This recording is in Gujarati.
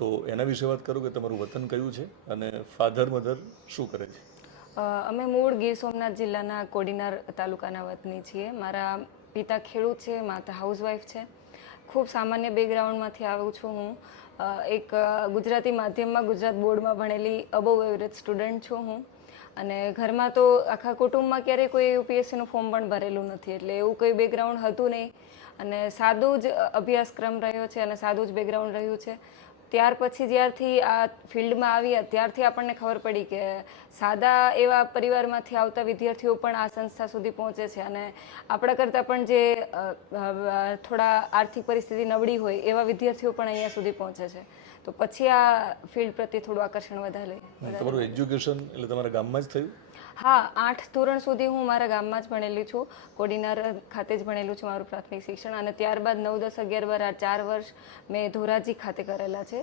તો એના વિશે વાત કરું કે તમારું વતન કયું છે અને ફાધર મધર શું કરે છે? અમે મૂળ ગીર સોમનાથ જિલ્લાના કોડીનાર તાલુકાના વતની છીએ. મારા પિતા ખેડૂત છે, માતા હાઉસવાઈફ છે. ખૂબ સામાન્ય બેકગ્રાઉન્ડમાંથી આવું છું હું. એક ગુજરાતી માધ્યમમાં ગુજરાત બોર્ડમાં ભણેલી અબોવ એવરેજ સ્ટુડન્ટ છું હું. અને ઘરમાં તો આખા કુટુંબમાં ક્યારેય કોઈ યુપીએસસીનું ફોર્મ પણ ભરેલું નથી, એટલે એવું કોઈ બેકગ્રાઉન્ડ હતું નહીં. અને સાદું જ અભ્યાસક્રમ રહ્યો છે અને સાદું જ બેકગ્રાઉન્ડ રહ્યું છે. ત્યાર પછી જ્યારથી આ ફિલ્ડમાં આવ્યા ત્યારથી આપણને ખબર પડી કે સાદા એવા પરિવારમાંથી આવતા વિદ્યાર્થીઓ પણ આ સંસ્થા સુધી પહોંચે છે, અને આપણા કરતાં પણ જે થોડા આર્થિક પરિસ્થિતિ નબળી હોય એવા વિદ્યાર્થીઓ પણ અહીંયા સુધી પહોંચે છે. તો પછી આ ફિલ્ડ પ્રત્યે થોડું આકર્ષણ વધારે. તમારું એજ્યુકેશન એટલે તમારા ગામમાં જ થયું? હા, 8 ધોરણ સુધી હું મારા ગામમાં જ ભણેલી છું. કોડીનાર ખાતે જ ભણેલું છે મારું પ્રાથમિક શિક્ષણ, અને ત્યારબાદ 9, 10, 11, 12 આ 4 વર્ષ મેં ધોરાજી ખાતે કરેલા છે.